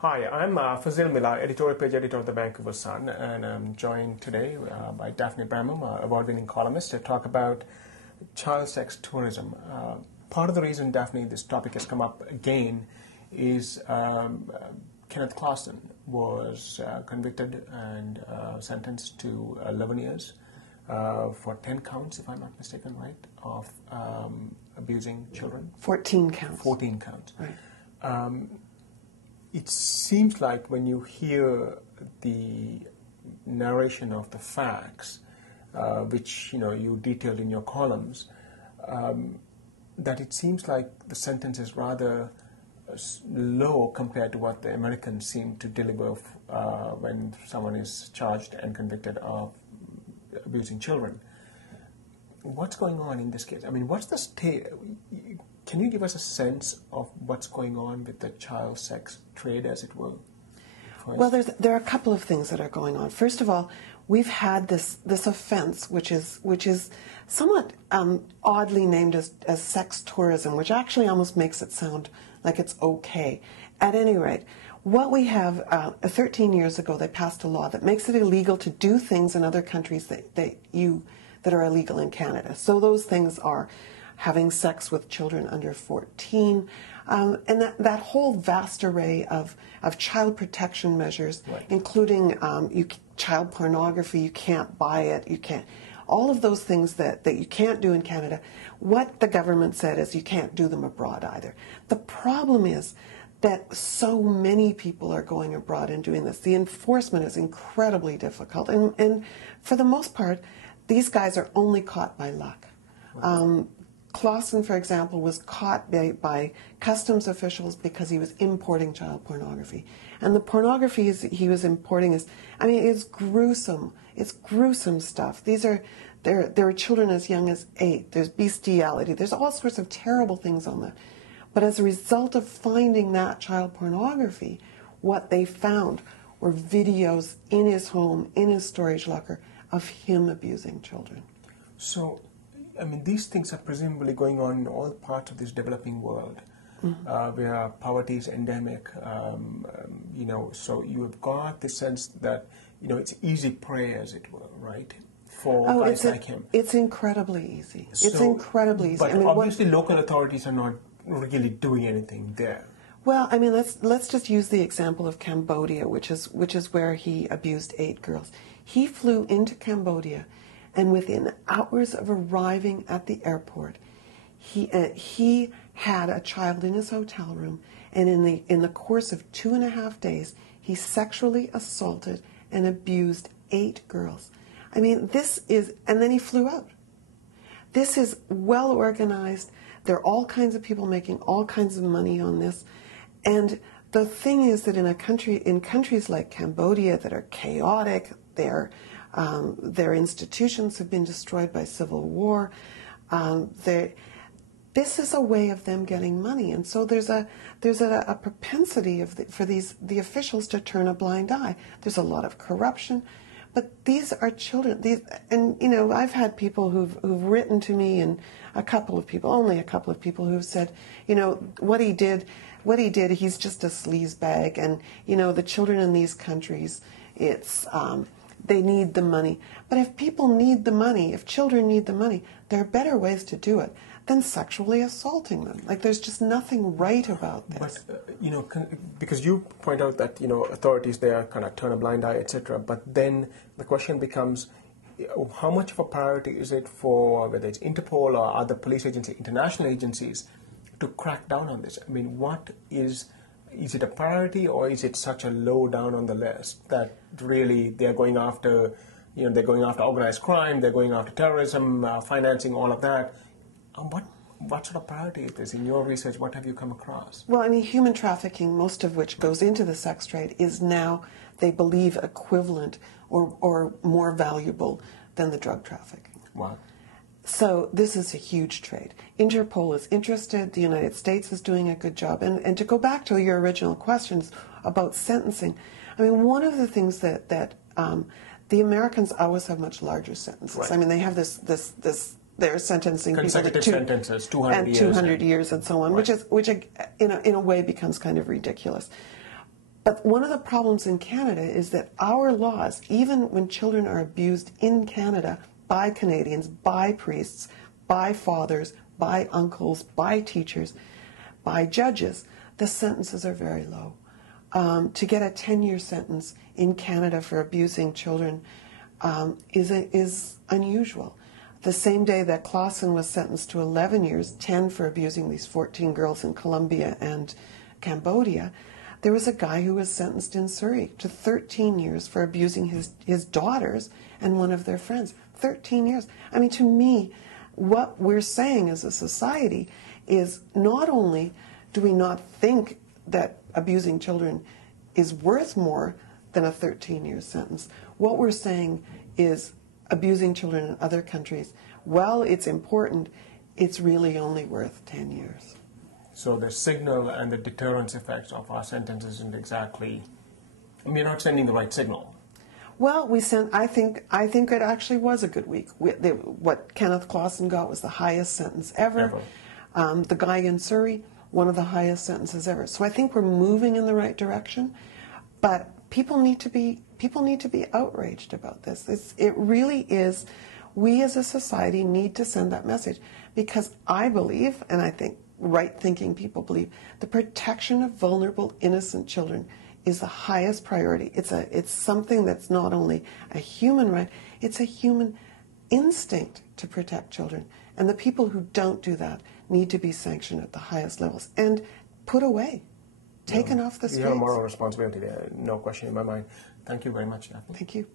Hi, I'm Fazil Mihlar, editorial page editor of the Vancouver Sun, and I'm joined today by Daphne Bramham, award-winning columnist, to talk about child sex tourism. Part of the reason, Daphne, this topic has come up again is Kenneth Clausen was convicted and sentenced to 11 years for 10 counts, if I'm not mistaken, right, of abusing children. 14 counts. 14 counts. Right. It seems like when you hear the narration of the facts, which you detailed in your columns, that it seems like the sentence is rather low compared to what the Americans seem to deliver when someone is charged and convicted of abusing children. What's going on in this case? I mean, what's the state? Can you give us a sense of what's going on with the child sex trade, as it were? Well, there are a couple of things that are going on. First of all, we've had this offense, which is somewhat oddly named as sex tourism, which actually almost makes it sound like it's okay. At any rate, what we have, 13 years ago, they passed a law that makes it illegal to do things in other countries that are illegal in Canada. So those things are having sex with children under 14, and that whole vast array of child protection measures, right, including child pornography. You can't buy it. You can't. All of those things that you can't do in Canada. What the government said is you can't do them abroad either. The problem is that so many people are going abroad and doing this. The enforcement is incredibly difficult, and for the most part, these guys are only caught by luck. Clausen, for example, was caught by customs officials because he was importing child pornography. And the pornography he was importing it's gruesome. It's gruesome stuff. There are children as young as 8. There's bestiality. There's all sorts of terrible things on that. But as a result of finding that child pornography, what they found were videos in his home, in his storage locker, of him abusing children. So, I mean, these things are presumably going on in all parts of this developing world, where poverty is endemic. So you have got the sense that it's easy prey, as it were, right, for guys like him. It's incredibly easy. It's incredibly easy. But obviously, local authorities are not really doing anything there. Well, I mean, let's just use the example of Cambodia, which is where he abused 8 girls. He flew into Cambodia, and within hours of arriving at the airport, he had a child in his hotel room, and in the course of 2.5 days, he sexually assaulted and abused 8 girls. I mean, and then he flew out. This is well organized. There are all kinds of people making all kinds of money on this, and the thing is that in countries like Cambodia that are chaotic, their institutions have been destroyed by civil war. This is a way of them getting money, and so there's a propensity for the officials to turn a blind eye. There's a lot of corruption, but these are children. I've had people who've written to me, and only a couple of people who've said, what he did, he's just a sleazebag, and the children in these countries, they need the money. But if people need the money, if children need the money, there are better ways to do it than sexually assaulting them. Like, there's just nothing right about this. But, because you point out that, authorities there kind of turn a blind eye, etc. But then the question becomes, how much of a priority is it for, whether it's Interpol or other police agencies, international agencies, to crack down on this? I mean, is it a priority, or is it such a low down on the list that really they're going after, they're going after organized crime, they're going after terrorism, financing, all of that? What sort of priority is this? In your research, what have you come across? Well, I mean, human trafficking, most of which goes into the sex trade, is now, they believe, equivalent or more valuable than the drug trafficking. Wow. So this is a huge trade. Interpol is interested. The United States is doing a good job. And to go back to your original questions about sentencing, I mean, one of the things that the Americans always have much larger sentences. Right. I mean, they have this they're sentencing consecutive people to sentences, 200 years. 200 years and so on, right, which in a way becomes kind of ridiculous. But one of the problems in Canada is that our laws, even when children are abused in Canada by Canadians, by priests, by fathers, by uncles, by teachers, by judges, the sentences are very low. To get a 10-year sentence in Canada for abusing children is unusual. The same day that Clausen was sentenced to 11 years, 10 for abusing these 14 girls in Colombia and Cambodia, there was a guy who was sentenced in Surrey to 13 years for abusing his daughters and one of their friends. 13 years. I mean, to me, what we're saying as a society is not only do we not think that abusing children is worth more than a 13-year sentence, what we're saying is abusing children in other countries, while it's important, it's really only worth 10 years. So the signal and the deterrence effects of our sentence isn't exactly, we're not sending the right signal. Well, we sent. I think it actually was a good week. What Kenneth Clausen got was the highest sentence ever. The guy in Surrey, one of the highest sentences ever. So I think we're moving in the right direction, but people need to be outraged about this. It really is. We as a society need to send that message, because I believe, and I think right-thinking people believe, the protection of vulnerable, innocent children is the highest priority. It's something that's not only a human right, it's a human instinct to protect children. And the people who don't do that need to be sanctioned at the highest levels and put away, taken off the streets. You have a moral responsibility there, no question in my mind. Thank you very much, Daphne. Thank you.